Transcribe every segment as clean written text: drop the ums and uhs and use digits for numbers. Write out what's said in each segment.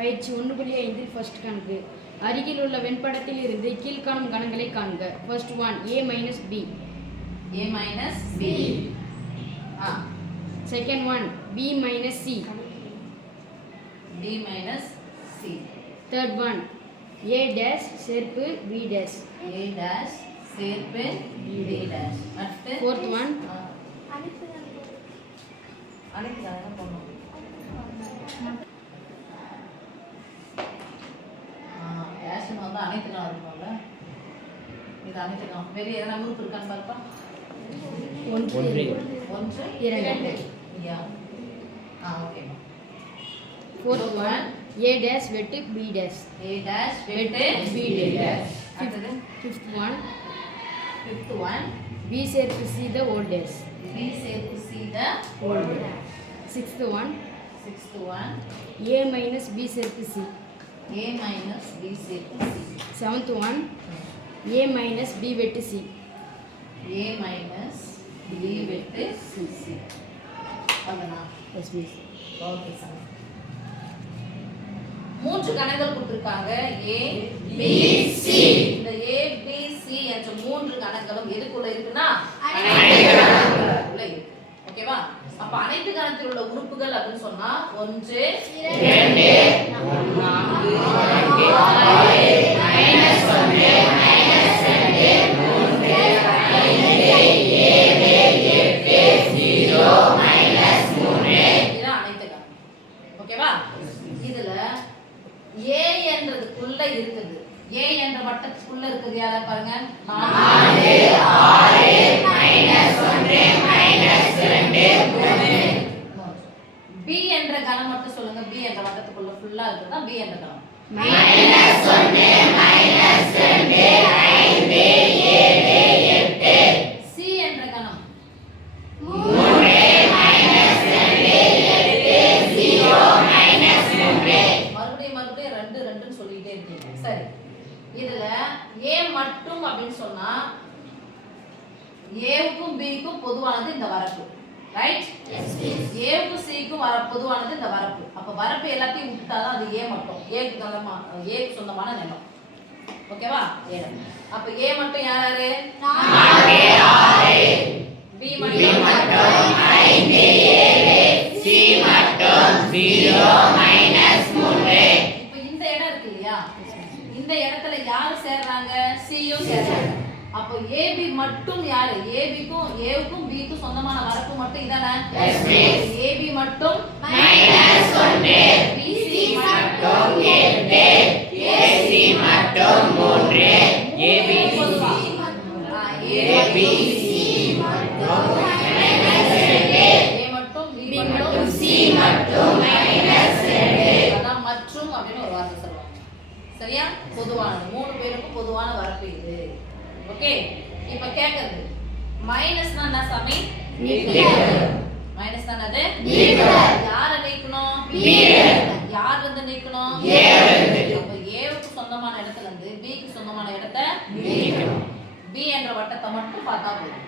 பயிற்சி 1.5 ஃபர்ஸ்ட் கணக்கு. அருகில் உள்ள வெண்படத்தில் இருந்து கீழ்காணும் கணங்களை காண்க. First one a minus b. a minus b. Second one b minus c. b minus c. Third one a dash சேர்ப்பு b dash. a dash சேர்ப்பு b dash. அடுத்து ஃபோர்த் ஒன் அனைத்து கணக்கு போடணும். டேஷ் வந்து அனைத்து கணக்கு இருக்கும்ல, இது அனைத்து கணக்கு. வேறு எதனா குரூப் இருக்கான்னு பார்ப்பா. 1 2 யா ஓகேமா. ஃபோர்த் ஒன் a dash வெட்டு b dash. a dash வெட்டு b dash. அடுத்து fifth one fifth one b சேர்ப்பு c the old dash. b சேர்ப்பு c the old. Sixth one sixth one a minus b சேர்ப்பு c. a minus b சேர்ப்பு c. Seventh one a minus b வெட்டு c. a minus b வெட்டு c. அவ்வளவுதான். Yes miss. Okay sir. மூன்று கணக்குகள் கொடுத்திருக்காங்க a b c. இந்த a b c என்ற மூன்று கணக்குகளும் எதுக்குள்ள இருக்குன்னா அனைத்து கணக்குகளுக்குள்ள இருக்கு. ஓகேவா? அப்ப அனைத்து கணத்தில் உள்ள உறுப்புகள் அப்படினு சொன்னா 1 2 4 5 -1 -2 -3 5 6 7 8 0 -3 இதான் அனைத்து கணக்கு. ஓகேவா? இதுல a என்றதுக்குள்ள இருக்குது. a என்ற வட்டத்துக்குள்ள இருக்குது யாரா பாருங்க. 4 6 -1 -2 b என்ற கணம் மட்டும் சொல்லுங்க. b என்ற வட்டத்துக்குள்ள ஃபுல்லா இருக்குதா b என்ற கணம். -1 -2 5 7 8 c என்ற கணம் 3 மறுபடியும் 2 2 சொல்லிட்டே இருக்கீங்க. சரி, இதுல a மட்டும் அப்படினு சொன்னா a க்கும் b க்கும் பொதுவானது இந்த வரப்பு. ரைட்? Yes please. a க்கும் c க்கும் பொதுவானது இந்த வரப்பு. அப்ப வரப்பு எல்லாத்தையும் விட்டுட்டாதான் அது a மட்டும். a க்கு சொந்தமான நிலம். ஓகேவா? a. அப்ப a மட்டும் யாரு? 4 6 b மட்டும் 5 7 c மட்டும் 0 -3. இப்போ இந்த இடம் இருக்கு இல்லையா? இந்த இடத்துல யார் சேர்றாங்க? c யும் சேர்றாங்க. அப்போ ab மட்டும் யாரு? ab க்கும் a க்கும் b க்கும் சொந்தமான வரப்பு மட்டும் இதானே? Yes please. ab மட்டும் -1 bc மட்டும் 8 ac மட்டும் 3 abc மட்டும் a மட்டும் b மட்டும் c மட்டும் -2. அதான் மற்றும் அப்படினு ஒரு வார்த்தை சொல்லுவாங்க. சரியா? பொதுவானது. மூணு பேருக்கும் பொதுவான வரப்பு இது. ஓகே, இப்போ கேக்குறது மைனஸ்னா என்ன சாமி? நீக்கணும். மைனஸ் என்னது? நீக்கணும். யாரை நீக்கணும்? b. யார் வந்து நீக்கணும்? a. அப்ப a க்கு சொந்தமான இடத்துல இருந்து b க்கு சொந்தமான இடத்தை நீக்கணும். b என்ற வட்டத்தை மட்டும் பார்த்தா போதும்.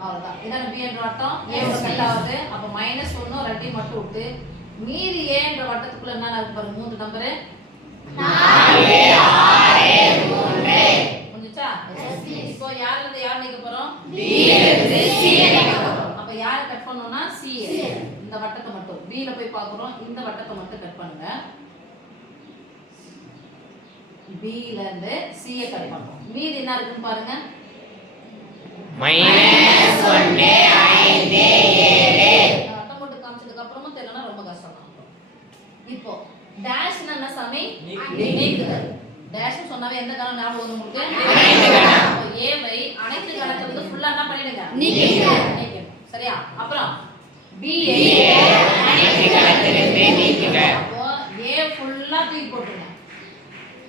அவ்வளவுதான். இதான் b என்ற வட்டம் a ஓட கட்டாவது. அப்ப -1 2 மட்டும் விட்டு மீதி a என்ற வட்டத்துக்குள்ள என்ன இருக்கு பாருங்க. 3 நம்பர் 4 6 3. இப்போ யார்ல இருந்து யார் நீக்க போறோம்? b இருந்து c நீக்க போறோம். அப்ப யாரை கட் பண்ணனும்னா c. இந்த வட்டத்தை மட்டும் b ல போய் பார்க்கறோம். இந்த வட்டத்தை மட்டும் கட் பண்ணுங்க. b ல இருந்து c ஐ கட் பண்றோம். மீதி என்ன இருக்குன்னு பாருங்க. -1 5 7. வட்டம் போட்டு காமிச்சதுக்கு அப்புறமும் தெரியலனா ரொம்ப கஷ்டம் தான். இப்போ டேஷ்னா என்ன சாமி? நீக்குதல். டேஷ் சொன்னாவே எந்த கணம் ஞாபகம் வரும் உங்களுக்கு? அனைத்து கணம். அப்ப a வை அனைத்து கணத்துல இருந்து ஃபுல்லா என்ன பண்ணிடுங்க? நீக்கணும். சரியா? அப்புறம் b ஐ அனைத்து கணத்துல இருந்து நீக்குங்க. அப்போ a ஃபுல்லா தூக்கி போட்டுருங்க.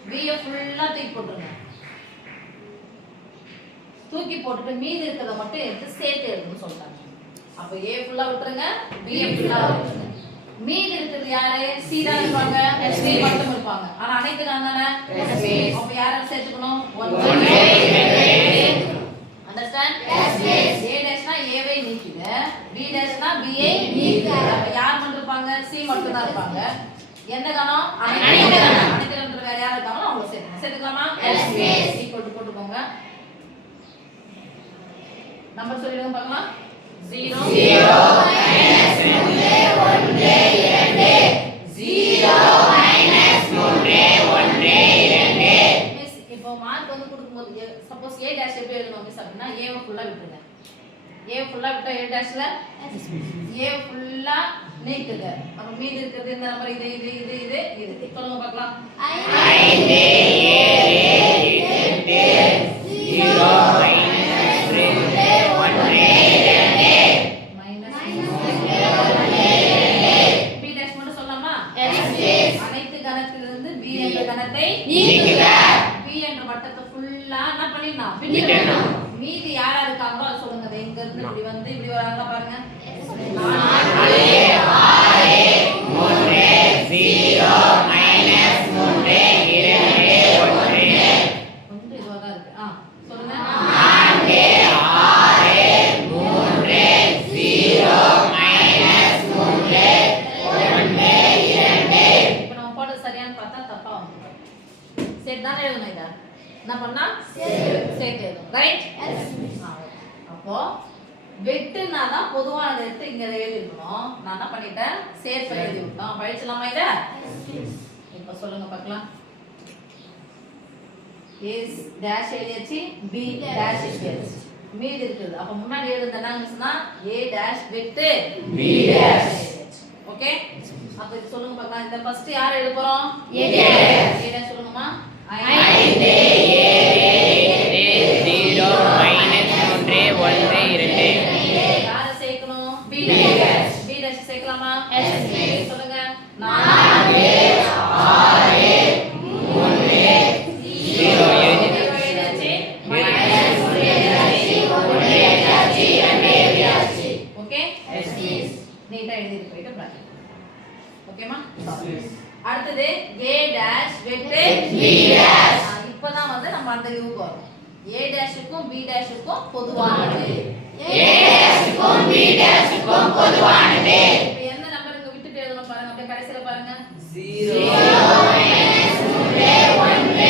b ஐ ஃபுல்லா தூக்கி போட்டுருங்க. தூக்கி போட்டுட்டு மீதி இருக்கிறத மட்டும் எடுத்து சேர்த்து எழுதுன்னு சொல்றாங்க. அப்ப a ஃபுல்லா விட்டுருங்க, b ஐ ஃபுல்லா விட்டுருங்க. மீதி இருக்கிறது யாரு? c தான் இருப்பாங்க. c மட்டும் இருப்பாங்க. ஆனா அனைத்து கணம் தானே? அப்ப யாரை சேர்த்துக்கணும்? 1 2 அண்டர்ஸ்டாண்ட்? Yes yes. a டேஷ்னா a வை நீக்குங்க, b டேஷ்னா b ஐ நீக்குங்க. அப்ப யார் மட்டும் இருப்பாங்க? c மட்டும் தான் இருப்பாங்க. எந்த கணம் அனைத்து கணம் அனைத்து கணத்துல வேற யார் இருக்காங்களோ அவங்க சேர்த்துக்கலாமா ஈக்குவல் டு போட்டுக்கோங்க நம்பர் சொல்லிடுங்க பார்க்கலாம் 0 இப்போ மார்க் வந்து கொடுக்கும்போது சப்போஸ் a டாஷ் எப்படி எழுதணும் மிஸ் அப்படினா a வை ஃபுல்லா விட்டுருங்க a ஃபுல்லா விட்டா a டாஷ்ல a ஃபுல்லா நீக்குங்க அப்ப மீதி இருக்குது இந்த நம்பர் இது சொல்லுங்க பார்க்கலாம் 5 அனைத்து கணத்திலிருந்து b என்ற கணத்தை நீக்குக b என்ற வட்டத்தை ஃபுல்லா என்ன பண்ணிடணும் விட்டுடணும் மீதி யாரா இருக்காங்களோ அத சொல்லுங்க எங்க இருந்து இப்படி வந்து இப்படி வராங்க பாருங்க 4 6 3 0 -3 2 1 கொஞ்சம் இதுவா இருக்கு சொல்லுங்க 4 6 3 0 सेट தான எழுதணும் இத என்ன பண்ணா செட் எழுதணும் ரைட் அப்போ வெட்டுனா தான் பொதுவானது எடுத்து இங்க எழுதி இருக்கணும் நான் என்ன பண்ணிட்டேன் சேட் எழுதி விட்டோம் படிச்சலாமா இத இப்போ சொல்லுங்க பார்க்கலாம் a dash எழுதியாச்சு b dash எழுதியாச்சு மீதி இருக்குது அப்ப முன்னாடி எழுதுனா என்னன்னா a dash வெட்டு b dash ஓகே அப்ப இது சொல்லுங்க பார்க்கலாம் இந்த ஃபர்ஸ்ட் யார் எழுத போறோம் a dash சொல்லுங்கமா 5 7 0 -3 1 2 யாரை சேர்க்கணும் b dash சேர்க்கலாமா சொல்லுங்க 4 6 3 0 எழுதியாச்சு ஓகே நீட்டா எழுதி போயிட்டு பிராக்கெட் ஓகேமா அடுத்து a dash வெட்டு b dash இப்போதான் வந்து நம்ம அந்த இதுக்கு வரோம் a dash க்கும் b dash க்கும் பொதுவானது a dash க்கும் b dash க்கும் பொதுவானது இப்போ என்ன நம்பர் இங்க விட்டுட்டு எழுதணும் பாருங்க அப்படியே கடைசில பாருங்க 0 -3 1 2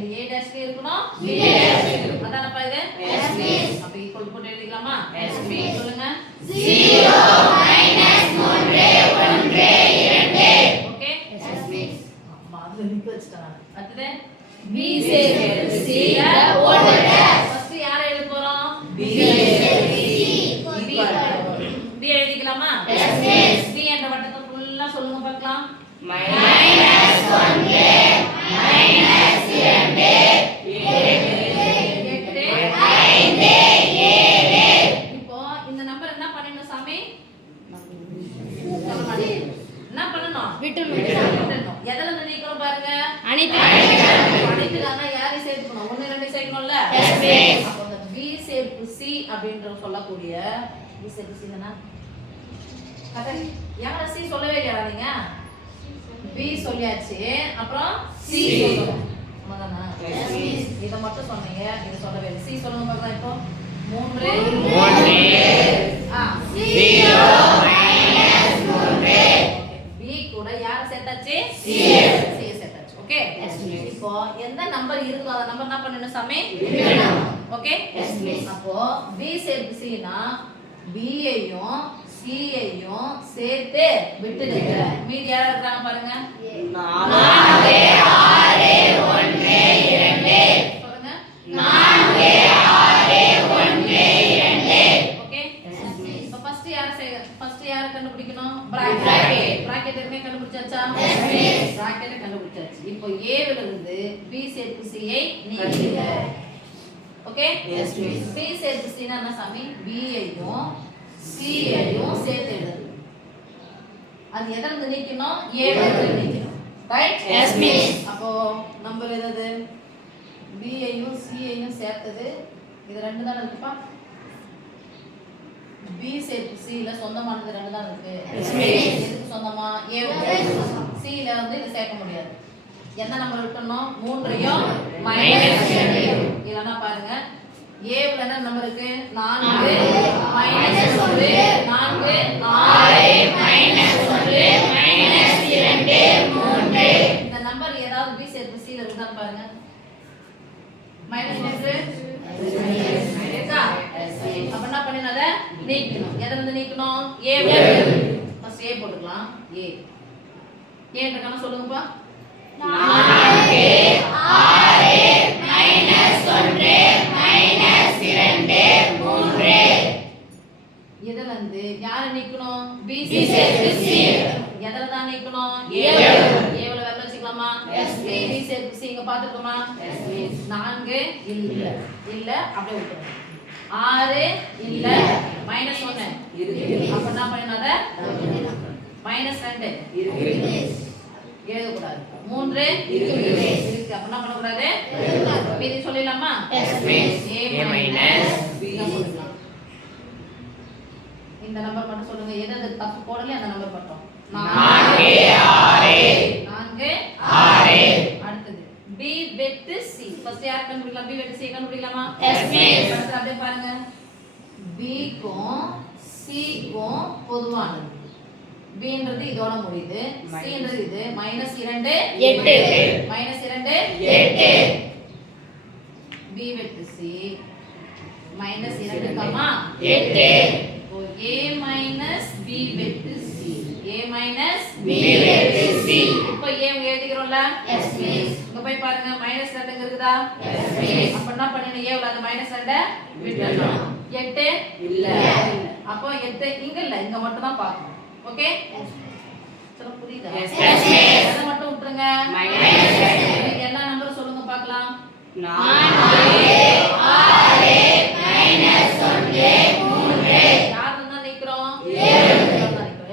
இது a dash ல இருக்கணும் b dash ல இருக்கணும் அதானப்பா இது அப்ப ஈக்குவல் போட்டு எழுதிக்கலாமா சொல்லுங்க 0 -3 1 2 ஓகே மாதிரி நிக்க வச்சிட்டாங்க அடுத்து b சேர்த்து c ல ஓடுங்க ஃபர்ஸ்ட் யாரை எழுத போறோம் b எழுதிக்கலாமா b என்ற வட்டத்தை ஃபுல்லா சொல்லுங்க பார்க்கலாம் -1 இப்போ இந்த நம்பர் என்ன பண்ணணும் சாமி என்ன பண்ணணும் விட்டுறணும் எதல இருந்து நீக்கணும் பாருங்க அனைத்துதானா யாரை சேர்க்கணும் 1 2 சேர்க்கணும்ல அப்ப அந்த b சேர்ப்பு c அப்படின்ற சொல்லக்கூடிய b சேர்ப்பு c தானா கரெக்ட் யார c சொல்லவே இல்லையா நீங்க b சொல்லியாச்சு அப்புறம் c சொல்லணும் மகனா இத மட்டும் சொன்னீங்க இது சொல்லவே இல்லை c சொல்லுங்க பார்க்கலாம் இப்போ 3 b கூட யாரை சேர்த்தாச்சு c சேர்த்தாச்சு ஓகே இப்போ எந்த நம்பர் இருக்கோ அந்த நம்பர் என்ன பண்ணனும் சாமி ஓகே அப்போ b சேர்த்து c னா b ஐயும் c ஐயும் சேர்த்து விட்டுடுங்க மீதி யாரா இருக்காங்க பாருங்க 4 6 1 2 சொல்லுங்க 4 6 1 2 ஓகே இப்போ ஃபர்ஸ்ட் யாரை கண்டுபிடிக்கணும் பிராக்கெட் இருக்குமே கண்டுபிடிச்சாச்சா பிராக்கெட் கண்டுபிடிச்சாச்சு இப்போ a ல இருந்து b சேர்த்து c ஐ நீக்குங்க ஓகே c சேர்த்து c னா என்ன சாமி b ஐயும் c ஐயும் சேர்த்து எழுதுங்க அது எதல இருந்து நீக்கணும் a ல இருந்து நீக்கணும் ரைட் எஸ் மிஸ் அப்போ நம்பர் எது b ஐயும் c ஐயும் சேர்த்தது இது ரெண்டு தான் இருக்குப்பா b சேர்த்து c ல சொந்தமானது ரெண்டு தான் இருக்கு எதுக்கு சொந்தமா a c ல வந்து இது சேர்க்க முடியாது என்ன நம்பர் விட்டணும் 3 ஐயும் -2 இல்லனா பாருங்க a ல என்ன நம்பர் இருக்கு 4 -1 4 6 -1 -2 சில இருக்கான்னு பாருங்க. மைனஸ் போட்டு இருக்கா? அப்ப என்ன பண்ணணும்? அதை நீக்கணும். எதை வந்து நீக்கணும்? ஏ ஃபர்ஸ்ட் ஏ போட்டுக்கலாம். ஏ ஏன்றக்கான சொல்லுங்கப்பா. 4 6 -1 -2 3. இத வந்து யாரை நீக்கணும்? பி B சேர்த்து C. எதல தான் நீக்கணும்? A. ஏவல வரல வச்சுக்கலாமா? Yes, B சேர்த்து C இங்க பாத்துக்கோமா? 4 இல்ல அப்படியே விட்டுறோம். 6 இல்ல -1 இருக்கு. அப்ப என்ன பண்ணனும்? -2 இருக்கு. எழுத கூடாது. 3 இருக்கு. அப்ப என்ன பண்ண கூடாது? மீதி சொல்லிடலாமா? Yes, miss. A minus B தான் போடலாம். இந்த நம்பர் மட்டும் சொல்லுங்க. எது தப்பு போடல அந்த நம்பர் மட்டும். 4 6 அடுத்தது B வெட்டு C. ஃபர்ஸ்ட் யார் கண்டுபிடிக்கலாம்? B வெட்டு C கண்டுபிடிக்கலாமா? Yes, miss. அடுத்து அப்படியே பாருங்க. B க்கும் C க்கும் பொதுவானது. B ன்றது இதோட முடியுது. C ன்றது இது -2 -2 8. B வெட்டு C -2 கமா 8. இப்போ A minus B வெட்டு C. A minus B வெட்டு C. இப்போ A எழுதிக்கிறோம்ல? Yes, miss. இங்க போய் பாருங்க -2 இருக்குதா? Yes, miss. அப்ப என்ன பண்ணணும்? A உள்ள அந்த -2 விட்டுறணும். 8 இல்ல. அப்போ 8 இங்க இல்ல, இங்க மட்டும் தான் பார்க்கணும். ஓகே? சரி புரியுதா? Yes, miss. எதை மட்டும் விட்டுருங்க? -2. எல்லா நம்பரும் சொல்லுங்க பார்க்கலாம். 4 6 -1 3. யார் தான் நிக்கிறோம்?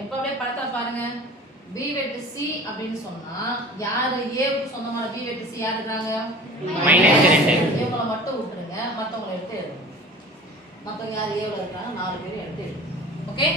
எப்ப அப்படியே படத்தை பாருங்க. B வெட்டு C அப்படின்னு சொன்னா யாரு A க்கு சொந்தமான B வெட்டு C யார் இருக்காங்க? -2. இவங்கள மட்டும் விட்டுருங்க. மத்தவங்கள எடுத்து எழுதுங்க. மத்தவங்க யார் A ல இருக்காங்க? 4 பேர் எடுத்து எழுதுங்க. ஓகே?